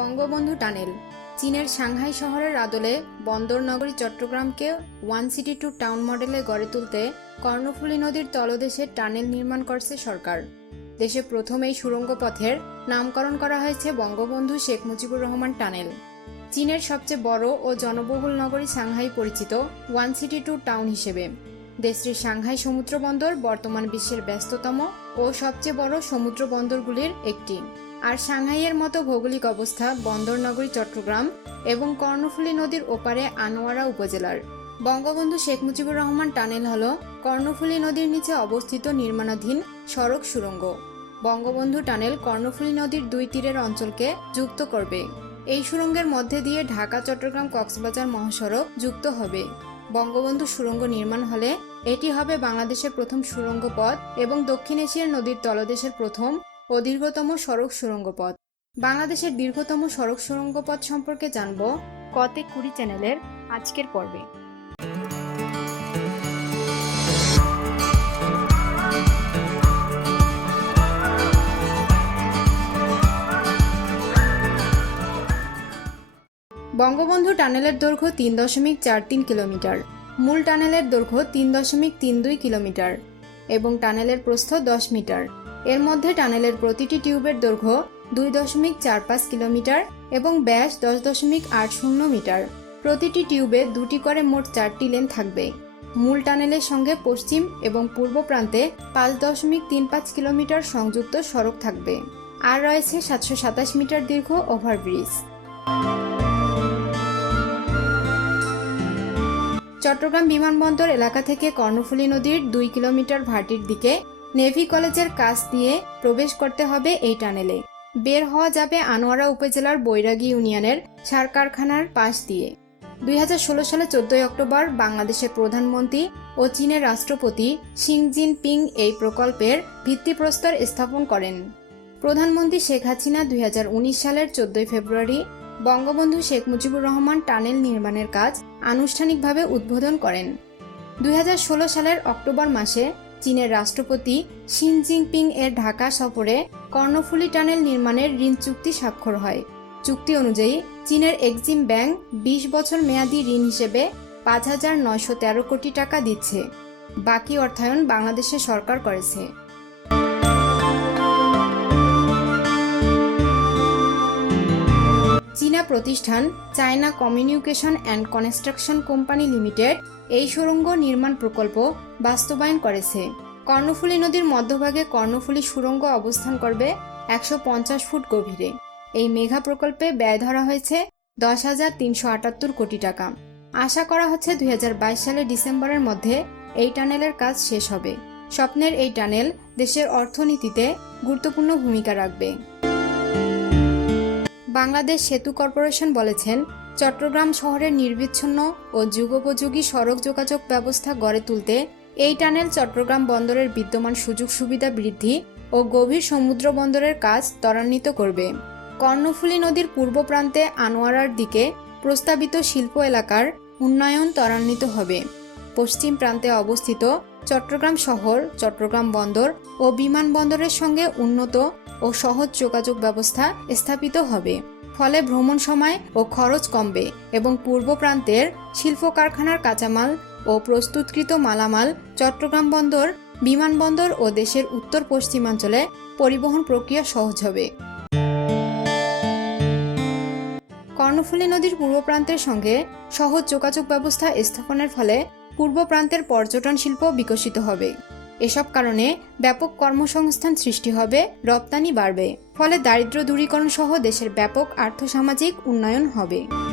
Bangabandhu tunnel. চীনের Shanghai শহরের আদলে বন্দর নগরী চট্টগ্রামকে ওয়ান সিটি টু টাউন মডেলে গড়ে তুলতে কর্ণফুলী নদীর তলদেশে টানেল নির্মাণ করছে সরকার। দেশে প্রথম এই সুড়ঙ্গ পথের নামকরণ করা হয়েছে বঙ্গবন্ধু শেখ মুজিবুর রহমান টানেল। চীনের সবচেয়ে বড় ও জনবহুল নগরী সাংহাই পরিচিত ওয়ান সিটি টু টাউন হিসেবে। দেশটির সাংহাই সমুদ্র বন্দর বর্তমান বিশ্বের ব্যস্ততম ও সবচেয়ে বড় সমুদ্র বন্দরগুলির একটি। আর সাংহাইয়ের মতো ভৌগোলিক অবস্থা বন্দরনগরী চট্টগ্রাম এবং কর্ণফুলী নদীর ওপারে আনোয়ারা উপজেলার। বঙ্গবন্ধু শেখ মুজিবুর রহমান টানেল হল কর্ণফুলী নদীর নিচে অবস্থিত নির্মাণাধীন সড়ক সুড়ঙ্গ বঙ্গবন্ধু টানেল কর্ণফুলী নদীর দুই তীরের অঞ্চলকে যুক্ত করবে। এই সুড়ঙ্গের মধ্যে দিয়ে ঢাকা, চট্টগ্রাম, কক্সবাজার মহাসড়ক যুক্ত হবে। বঙ্গবন্ধু সুড়ঙ্গ নির্মাণ হলে এটি হবে বাংলাদেশের প্রথম সুড়ঙ্গ পথ এবং দক্ষিণ এশিয়ার নদীর তলদেশের প্রথম ও দীর্ঘতম সড়ক সুড়ঙ্গ পথ বাংলাদেশের দীর্ঘতম সড়ক সুড়ঙ্গ পথ সম্পর্কে জানব কতে কুড়ি চ্যানেলের আজকের পর্বে। বঙ্গবন্ধু টানেলের দৈর্ঘ্য তিন দশমিক চার তিন কিলোমিটার, মূল টানেলের দৈর্ঘ্য তিন দশমিক তিন দুই কিলোমিটার এবং টানেলের প্রস্থ দশ মিটার। এর মধ্যে টানেলের প্রতিটি টিউবের দৈর্ঘ্য দুই দশমিক চার পাঁচ কিলোমিটার এবং ব্যাস দশ দশমিক আট শূন্য মিটার। প্রতিটি টিউবে দুটি করে মোট চারটি লেন থাকবে। মূল টানেলের সঙ্গে পশ্চিম এবং পূর্ব প্রান্তে পাঁচ দশমিক তিন পাঁচ কিলোমিটার সংযুক্ত সড়ক থাকবে। আর রয়েছে সাতশো সাতাশ মিটার দীর্ঘ ওভারব্রিজ। চট্টগ্রাম বিমানবন্দর এলাকা থেকে কর্ণফুলী নদীর দুই কিলোমিটার ভাটির দিকে নেভি কলেজের কাছ দিয়ে প্রবেশ করতে হবে এই টানেলে। বের হওয়া যাবে আনোয়ারা উপজেলার বৈরাগী ইউনিয়নের সার কারখানার পাশ দিয়ে। দুই ষোলো সালে চোদ্দই অক্টোবর বাংলাদেশের প্রধানমন্ত্রী ও চীনের রাষ্ট্রপতি শিং জিনপিং এই প্রকল্পের ভিত্তিপ্রস্তর স্থাপন করেন। প্রধানমন্ত্রী শেখ হাসিনা দুই হাজার উনিশ সালের চোদ্দই ফেব্রুয়ারি বঙ্গবন্ধু শেখ মুজিবুর রহমান টানেল নির্মাণের কাজ আনুষ্ঠানিকভাবে উদ্বোধন করেন। দুই হাজার ষোলো সালের অক্টোবর মাসে চীনের রাষ্ট্রপতি শিন জিনপিং এর ঢাকা সফরে কর্ণফুলী টানেল নির্মাণের ঋণ চুক্তি স্বাক্ষর হয়। চুক্তি অনুযায়ী, চীনের এক্সিম ব্যাংক বিশ বছর মেয়াদী ঋণ হিসেবে পাঁচ হাজার নয়শো তেরো কোটি টাকা দিচ্ছে। বাকি অর্থায়ন বাংলাদেশের সরকার করেছে। প্রতিষ্ঠান China communication and construction company limited এই সুড়ঙ্গ নির্মাণ প্রকল্প বাস্তবায়ন করেছে। কর্ণফুলী নদীর মধ্যভাগে কর্ণফুলী সুড়ঙ্গ অবস্থান করবে একশো পঞ্চাশ ফুট গভীরে। এই মেঘা প্রকল্পে ব্যয় ধরা হয়েছে দশ হাজার তিনশো আটাত্তর কোটি টাকা। আশা করা হচ্ছে দুই হাজার বাইশ সালের ডিসেম্বরের মধ্যে এই টানেলের কাজ শেষ হবে। স্বপ্নের এই টানেল দেশের অর্থনীতিতে গুরুত্বপূর্ণ ভূমিকা রাখবে। বাংলাদেশ সেতু কর্পোরেশন বলেছেন, চট্টগ্রাম শহরের নির্বিচ্ছিন্ন ও যুগোপযোগী সড়ক যোগাযোগ ব্যবস্থা গড়ে তুলতে এই টানেল চট্টগ্রাম বন্দরের বিদ্যমান সুযোগ সুবিধা বৃদ্ধি ও গভীর সমুদ্র বন্দরের কাজ ত্বরান্বিত করবে। কর্ণফুলী নদীর পূর্ব প্রান্তে আনোয়ারার দিকে প্রস্তাবিত শিল্প এলাকার উন্নয়ন ত্বরান্বিত হবে। পশ্চিম প্রান্তে অবস্থিত চট্টগ্রাম শহর, চট্টগ্রাম বন্দর ও বিমানবন্দরের সঙ্গে উন্নত ও সহজ যোগাযোগ ব্যবস্থা স্থাপিত হবে। ফলে ভ্রমণ সময় ও খরচ কমবে এবং পূর্ব প্রান্তের শিল্প কারখানার কাঁচামাল ও প্রস্তুতকৃত মালামাল চট্টগ্রাম বন্দর, বিমানবন্দর ও দেশের উত্তর পশ্চিমাঞ্চলে পরিবহন প্রক্রিয়া সহজ হবে। কর্ণফুলী নদীর পূর্ব প্রান্তের সঙ্গে সহজ যোগাযোগ ব্যবস্থা স্থাপনের ফলে পূর্ব প্রান্তের পর্যটন শিল্প বিকশিত হবে। এসব কারণে ব্যাপক কর্মসংস্থান সৃষ্টি হবে, রপ্তানি বাড়বে। ফলে দারিদ্র দূরীকরণ সহ দেশের ব্যাপক আর্থসামাজিক উন্নয়ন হবে।